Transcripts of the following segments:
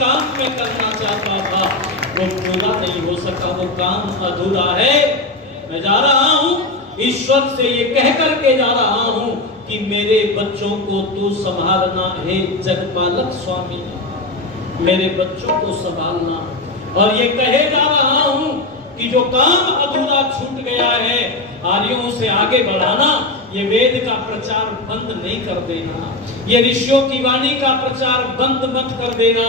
काम मैं करना चाहता था वो पूरा नहीं हो सका, वो काम अधूरा है। मैं जा रहा हूँ ईश्वर से ये कह करके जा रहा हूँ कि मेरे बच्चों को तू संभालना है जगपालक स्वामी, मेरे बच्चों को संभालना। और ये कहे जा रहा हूँ कि जो काम अधूरा छूट गया है आर्यों से आगे बढ़ाना, ये वेद का प्रचार बंद नहीं कर देना, ये ऋषियों की वाणी का प्रचार बंद मत कर देना।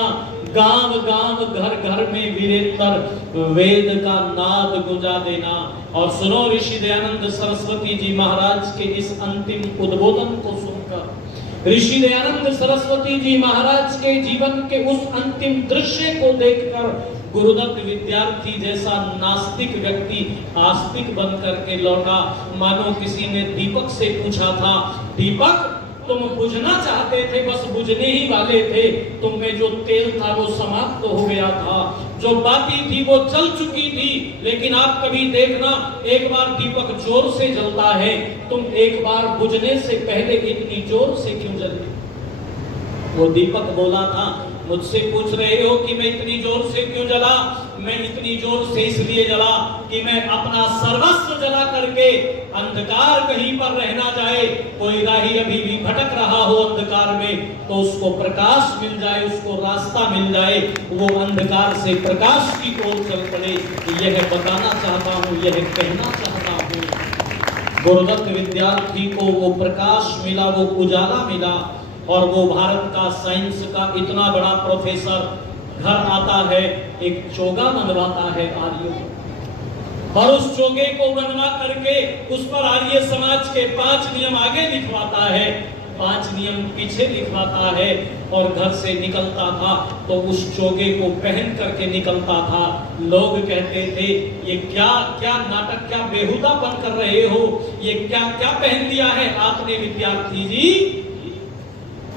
गांव गांव घर घर में वीरेंद्र वेद का नाद गुंजा देना। और सुनो ऋषि दयानंद सरस्वती जी महाराज के इस अंतिम उद्बोधन को सुनकर, ऋषि दयानंद सरस्वती जी महाराज के जीवन के उस अंतिम दृश्य को देखकर गुरुदत्त विद्यार्थी जैसा नास्तिक व्यक्ति आस्तिक बन करके लौटा। मानो किसी ने दीपक से पूछा था, दीपक तुम बुझना चाहते थे, बस बुझने ही वाले थे, तुम में जो तेल था वो समाप्त हो गया था, जो बाती थी वो जल चुकी थी। लेकिन आप कभी देखना, एक बार दीपक जोर से जलता है, तुम एक बार बुझने से पहले इतनी जोर से क्यों जले? वो दीपक बोला था, मुझसे पूछ रहे हो कि मैं इतनी जोर से क्यों जला? मैं इतनी जोर से इसलिए जला कि मैं अपना सर्वस्व जला करके अंधकार कहीं पर रहना जाए, कोई राही अभी भी भटक रहा हो अंधकार में तो उसको प्रकाश मिल जाए, उसको रास्ता मिल जाए, वो अंधकार से प्रकाश की ओर चल पड़े। यह बताना चाहता हूँ, यह कहना चाहता हूँ। गुरुदत्त विद्यार्थी को वो प्रकाश मिला, वो उजाला मिला, और वो भारत का साइंस का इतना बड़ा प्रोफेसर घर आता है, एक चोगा बनवाता है आर्यों, और उस चोगे को बनवा करके उस पर आर्य समाज के 5 नियम आगे लिखवाता है, 5 नियम पीछे लिखवाता है। और घर से निकलता था तो उस चोगे को पहन करके निकलता था। लोग कहते थे, ये क्या क्या नाटक, क्या बेहुदा बन कर रहे हो, ये क्या क्या पहन लिया है आपने विद्यार्थी जी?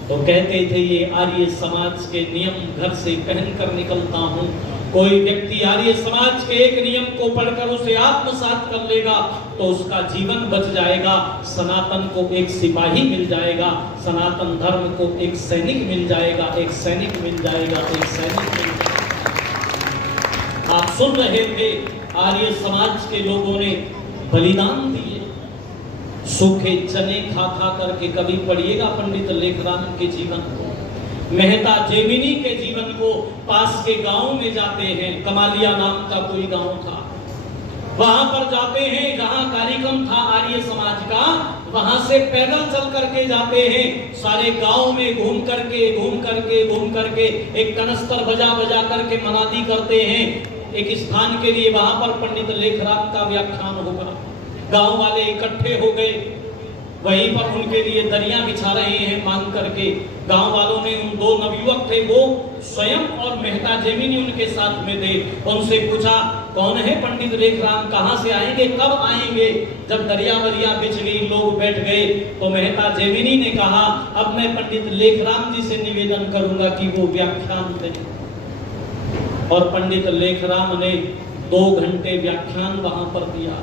तो कहते थे, ये आर्य समाज के नियम घर से पहन कर निकलता हूँ। कोई व्यक्ति आर्य समाज के एक नियम को पढ़कर उसे आत्मसात कर लेगा तो उसका जीवन बच जाएगा, सनातन को एक सिपाही मिल जाएगा, सनातन धर्म को एक सैनिक मिल जाएगा, एक सैनिक मिल जाएगा, एक सैनिक मिल जाएगा। आप सुन रहे थे, आर्य समाज के लोगों ने बलिदान दिए, सूखे चने खा खा करके। कभी पढ़िएगा पंडित लेखराम के जीवन को, मेहता जेमिनी के जीवन को। पास के गांव में जाते हैं, कमालिया नाम का कोई गांव था, वहां पर जाते हैं जहां कार्यक्रम था आर्य समाज का, वहां से पैदल चल करके जाते हैं, सारे गांव में घूम करके एक कनस्तर बजा बजा करके मनादी करते हैं एक स्थान के लिए, वहां पर पंडित लेखराम का व्याख्यान होगा। गांव वाले इकट्ठे हो गए, वहीं पर उनके लिए दरिया बिछा रहे हैं मांग करके। गांव वालों ने, उन 2 नवयुवक थे, वो स्वयं और मेहता जेमिनी उनके साथ में थे, उनसे पूछा, कौन है पंडित लेखराम, कहां से आएंगे, कब आएंगे? जब दरिया वरिया बिछ गई, लोग बैठ गए, तो मेहता जेमिनी ने कहा, अब मैं पंडित लेखराम जी से निवेदन करूंगा कि वो व्याख्यान दें। और पंडित लेखराम ने 2 घंटे व्याख्यान वहां पर दिया।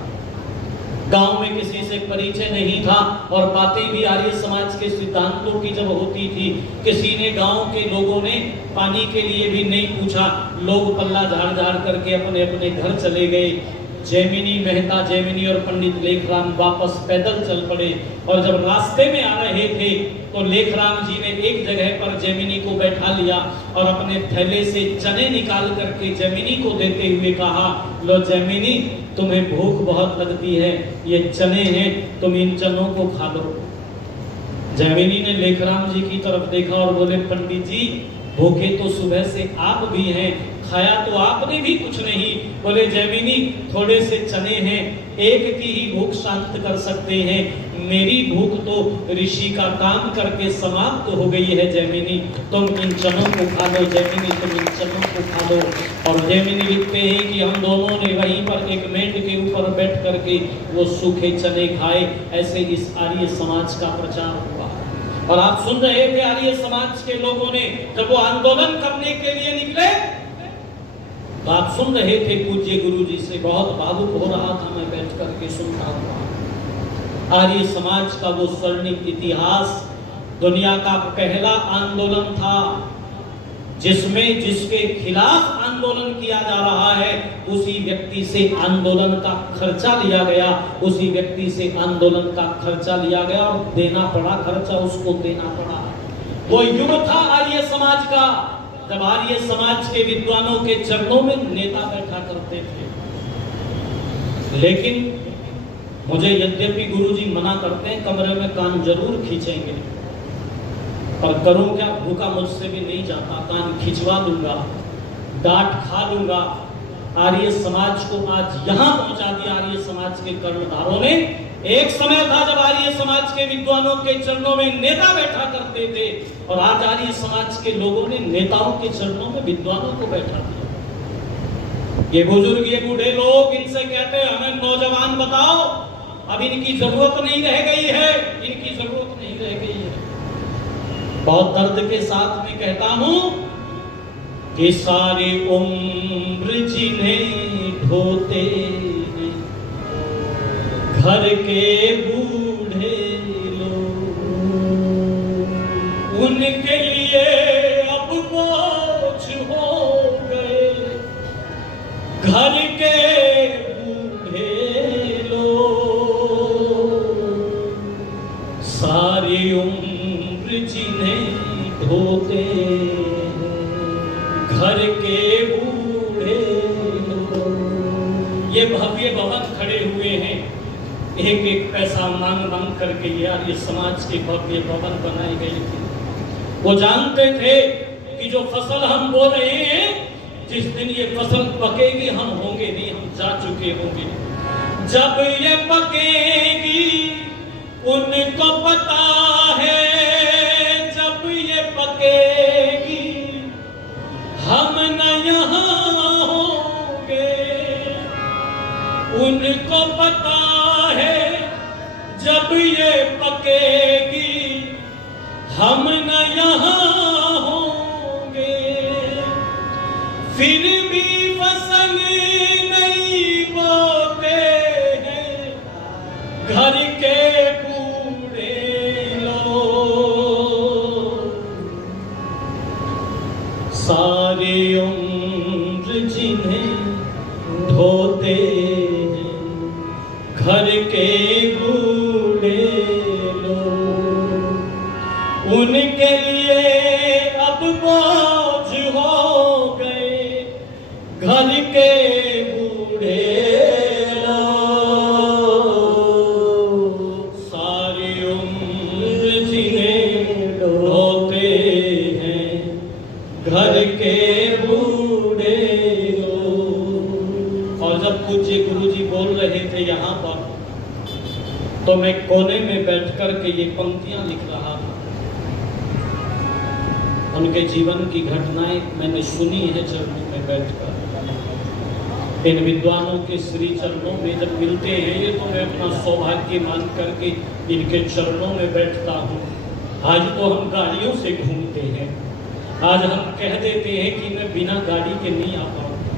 गांव में किसी से परिचय नहीं था और बातें भी आर्य समाज के सिद्धांतों की जब होती थी, किसी ने, गांव के लोगों ने पानी के लिए भी नहीं पूछा, लोग पल्ला झाड़ झाड़ करके अपने अपने घर चले गए। जेमिनी, मेहता जेमिनी और पंडित लेखराम वापस पैदल चल पड़े। और जब रास्ते में आ रहे थे तो लेखराम जी ने एक जगह पर जेमिनी को बैठा लिया और अपने थैले से चने निकाल करके जेमिनी को देते हुए कहा, लो जेमिनी, तुम्हें भूख बहुत लगती है, ये चने हैं, तुम इन चनों को खा लो। जेमिनी ने लेखराम जी की तरफ देखा और बोले, पंडित जी, भूखे तो सुबह से आप भी हैं, खाया तो आपने भी कुछ नहीं। बोले, जेमिनी, थोड़े से चने हैं, एक की ही भूख शांत कर सकते हैं, मेरी भूख तो ऋषि का काम करके समाप्त हो गई है। जेमिनी, तुम इन चनों को खा लो, जेमिनी तुम इन चनों को खा लो। और जेमिनी लिखते हैं कि हम दोनों ने वहीं पर एक मेंढ के ऊपर बैठ करके वो सूखे चने खाए। ऐसे इस आर्य समाज का प्रचार हुआ। और आप सुन रहे थे, आर्य समाज के लोगों ने जब वो आंदोलन करने के लिए निकले तो आप सुन रहे थे पूज्य गुरु जी से, बहुत भावुक हो रहा था मैं बैठ करके सुनता हुआ। आर्य समाज का वो स्वर्णिम इतिहास, दुनिया का पहला आंदोलन था जिसमें जिसके खिलाफ आंदोलन किया जा रहा है उसी व्यक्ति से आंदोलन का खर्चा लिया गया, उसी व्यक्ति से आंदोलन का खर्चा लिया गया और देना पड़ा, खर्चा उसको देना पड़ा। वो युग था आर्य समाज का, जब आर्य समाज के विद्वानों के चरणों में नेता बैठा करते थे। लेकिन मुझे यद्यपि गुरुजी मना करते हैं, कमरे में कान जरूर खींचेंगे, पर करूं क्या, भूखा मुझसे भी नहीं जाता, कान खिंचवा दूंगा, डांट खा लूंगा। आर्य समाज को आज यहां पहुंचा दिया आर्य समाज के कर्णधारों ने। एक समय था जब आर्य समाज के विद्वानों के चरणों में नेता बैठा करते थे, और आज आर्य समाज के लोगों ने नेताओं के चरणों में विद्वानों को बैठा दिया। ये बुजुर्ग, ये बूढ़े लोग, इनसे कहते हैं हमें नौजवान बताओ, अब इनकी जरूरत नहीं रह गई है, इनकी जरूरत नहीं रह गई है। बहुत दर्द के साथ में कहता हूं कि सारी उम्र जिन्हें ढोते घर के बूढ़े लोग, उनके लिए अब बोझ हो गए घर के बूढ़े लोग। सारी उम्र जिन्हें ढोते घर के बूढ़े लोग। ये भव्य भवन खड़े हुए हैं, एक एक पैसा मांग मांग करके यार ये समाज के भव्य भवन बनाए गए थे। वो जानते थे कि जो फसल हम बो रहे हैं, जिस दिन ये फसल पकेगी हम होंगे नहीं, हम जा चुके होंगे। जब ये पकेगी उनको पता है, जब ये पकेगी हम न यहाँ होंगे। उनको पता है जब ये पकेगी हम न यहाँ होंगे। फिर भी फसल नहीं बोते हैं घर के बूढ़े लोग। सारी उम्र जिन्हें ढोते घर के बूढ़े लोग, उनके लिए अब बोझ हो गए घर के बूढ़े लोग। सारी उम्र जिन्हें ढोते हैं घर के बूढ़े लोग। और जब पूज्य गुरुजी बोल रहे थे यहाँ पर, तो मैं कोने में बैठ कर के ये पंक्तियां लिख रहा था। उनके जीवन की घटनाएं मैंने सुनी है चरणों में बैठकर। इन विद्वानों के श्री चरणों में जब मिलते हैं ये, तो मैं अपना सौभाग्य मान करके इनके चरणों में बैठता हूँ। आज तो हम गाड़ियों से घूमते हैं, आज हम कह देते हैं कि मैं बिना गाड़ी के नहीं आ पाऊंगा,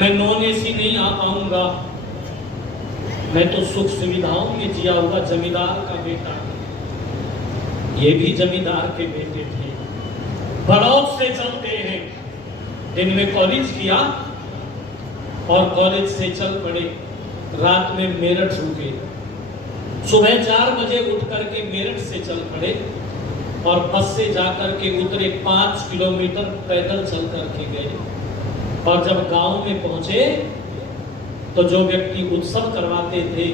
मैं नॉन एसी नहीं आ पाऊंगा, मैं तो सुख सुविधाओं में जिया हुआ जमींदार का बेटा। ये भी जमींदार के बेटे थे, बड़ौद से चलते हैं। दिन में कॉलेज किया और कॉलेज से चल पड़े, रात में मेरठ रुके। सुबह 4 बजे उठ करके मेरठ से चल पड़े और बस से जाकर के उतरे, 5 किलोमीटर पैदल चल करके गए। और जब गांव में पहुंचे तो जो व्यक्ति उत्सव करवाते थे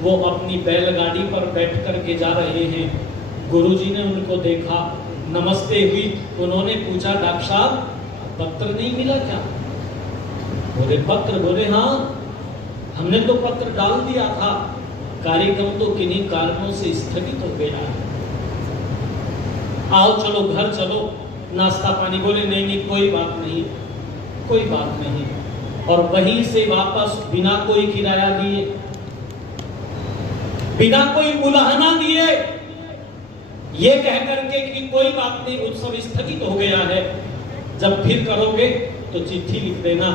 वो अपनी बैलगाड़ी पर बैठ करके जा रहे हैं। गुरुजी ने उनको देखा, नमस्ते हुई। उन्होंने पूछा, डॉक्टर साहब पत्र नहीं मिला क्या? बोले पत्र? बोले हाँ, हमने तो पत्र डाल दिया था, कार्यक्रम तो किन्हीं कारणों से स्थगित हो गया। आओ चलो घर चलो, नाश्ता पानी। बोले नहीं नहीं कोई बात नहीं, कोई बात नहीं। और वहीं से वापस बिना कोई किराया दिए, बिना कोई उलाहना दिए, ये कह करके कि कोई बात नहीं, उत्सव स्थगित हो गया है, जब फिर करोगे तो चिट्ठी लिख देना,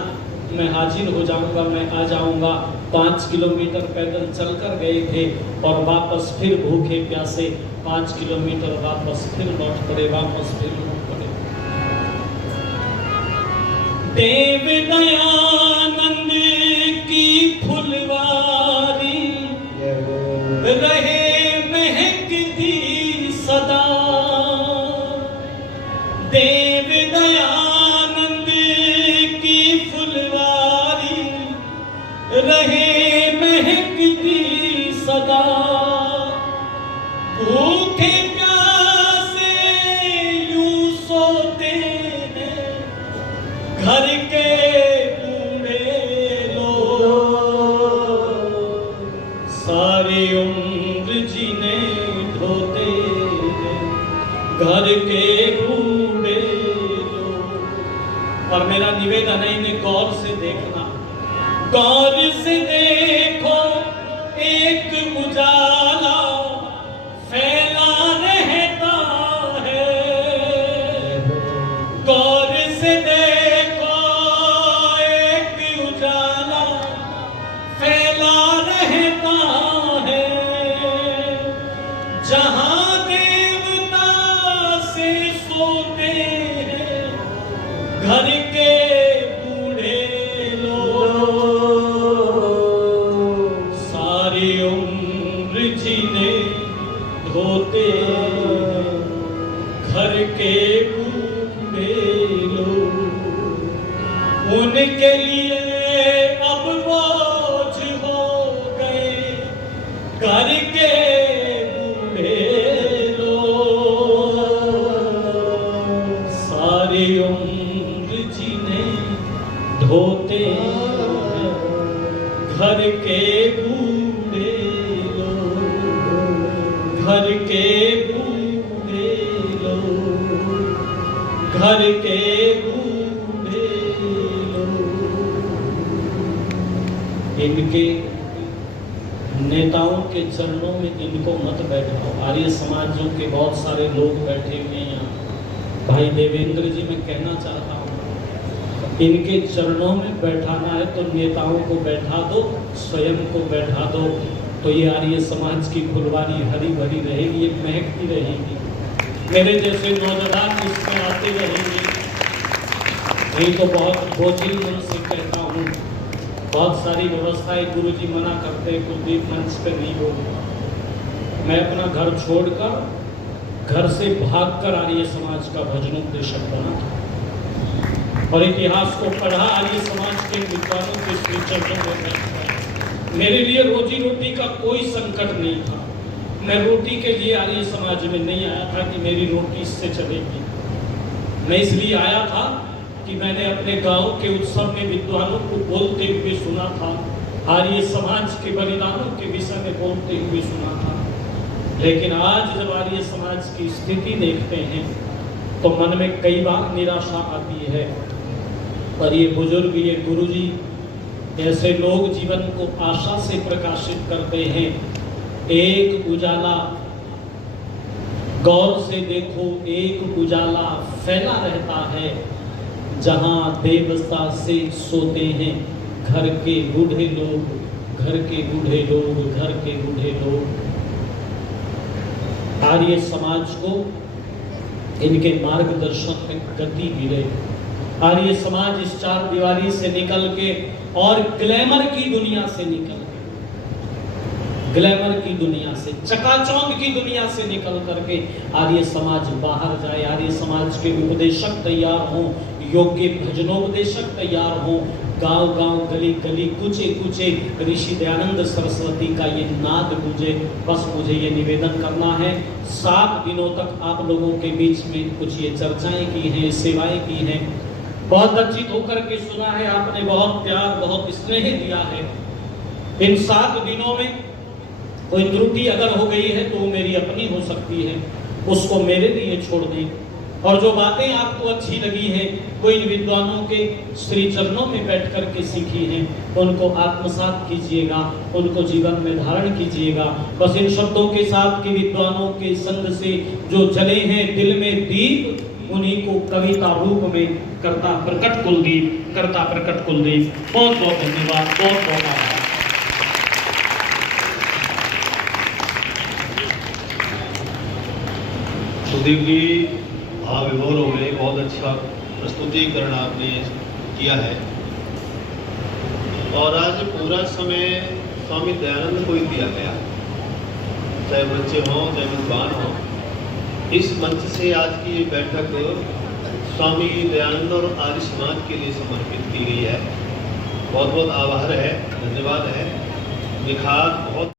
मैं हाजिर हो जाऊंगा, मैं आ जाऊंगा। 5 किलोमीटर पैदल चलकर गए थे और वापस फिर भूखे प्यासे 5 किलोमीटर वापस फिर लौट पड़े, वापस फिर लौट पड़े। देव दयानंद की फुलवारी रहे महकती सदा। देव दयानंद की फुलवारी रहे महकती सदा। भूखे प्यासे यूं सोते हैं घर के बूढ़े लोग। सारी उम्र जीने ढोते हैं घर के बूढ़े लोग। और मेरा निवेदन है, इन्हें गौर से देखना, गौर से देखो एक उजाला फैला रहता है। गौर से देखो एक उजाला फैला रहता है। जहां देवता से सोते हैं घर के बूढ़े लोग। सारी उम्र जीने ढोते घर के बूढ़े लोग। उनके लिए अब बोझ हो गए घर के बूढ़े लोग। सारी उम्र जीने ढोते घर के बूढ़े लोग। घर के बूढ़े लोग। घर के बूढ़े लोग। इनके नेताओं के चरणों में इनको मत बैठाओ। आर्य समाजों के बहुत सारे लोग बैठे हुए हैं यहाँ। भाई देवेंद्र जी, मैं कहना चाहता हूँ, इनके चरणों में बैठाना है तो नेताओं को बैठा दो, स्वयं को बैठा दो, तो ये आर्य समाज की फुलवारी हरी भरी रहेगी, महकती रहेगी। मेरे जैसे नौजवान इसमें आते रहेंगे। नहीं तो बहुत बोझिल मन से कहता हूँ, बहुत सारी व्यवस्थाएं गुरुजी मना करते हैं, कुलदीप मंच पे नहीं बोलते। मैं अपना घर छोड़कर, घर से भागकर आर्य समाज का भजनोपदेशक बना और इतिहास को पढ़ा आर्य समाज के विद्वानों के श्री चरणों में बैठकर। मेरे लिए रोजी रोटी का कोई संकट नहीं था। मैं रोटी के लिए आर्य समाज में नहीं आया था कि मेरी रोटी इससे चलेगी। मैं इसलिए आया था कि मैंने अपने गांव के उत्सव में विद्वानों को बोलते हुए सुना था, आर्य समाज के बलिदानों के विषय में बोलते हुए सुना था। लेकिन आज जब आर्य समाज की स्थिति देखते हैं तो मन में कई बार निराशा आती है। पर ये बुजुर्ग, ये गुरुजी, ऐसे लोग जीवन को आशा से प्रकाशित करते हैं। एक उजाला, गौर से देखो, एक उजाला फैला रहता है जहां देवता से सोते हैं घर के बूढ़े लोग। घर के बूढ़े लोग। घर के बूढ़े लोग। आर्य समाज को इनके मार्गदर्शन में गति मिले। आर्य समाज इस चार दीवारी से निकल के और ग्लैमर की दुनिया से निकल के, ग्लैमर की दुनिया से, चकाचौंध की दुनिया से निकल करके आर्य समाज बाहर जाए। आर्य समाज के उपदेशक तैयार हों, योग्य भजनोपदेशक तैयार हों। गांव गांव, गली गली, कुचे कुचे ऋषि दयानंद सरस्वती का ये नाद गूंजे। बस मुझे ये निवेदन करना है। 7 दिनों तक आप लोगों के बीच में कुछ ये चर्चाएं की हैं, सेवाएं की हैं। बहुत लज्जित होकर के सुना है आपने, बहुत प्यार, बहुत स्नेह दिया है। इन 7 दिनों में कोई त्रुटि अगर हो गई है तो वो मेरी अपनी हो सकती है, उसको मेरे लिए छोड़ दें। और जो बातें आपको अच्छी लगी हैं, कोई विद्वानों के श्री चरणों में बैठ कर के सीखी हैं, उनको आत्मसात कीजिएगा, उनको जीवन में धारण कीजिएगा। बस इन शब्दों के साथ कि विद्वानों के संग से जो जले हैं दिल में दीप, उन्हीं को कविता रूप में करता प्रकट कुलदीप, करता प्रकट कुलदीप। बहुत बहुत धन्यवाद, बहुत बहुत आभार। सुदीप जी भाव विभोर हो गए, बहुत अच्छा प्रस्तुतिकरण आपने किया है और आज पूरा समय स्वामी दयानंद को ही दिया गया, चाहे बच्चे हों चाहे विद्वान हों। इस मंच से आज की ये बैठक स्वामी दयानंद और आर्य समाज के लिए समर्पित की गई है। बहुत बहुत आभार है, धन्यवाद है। निखार बहुत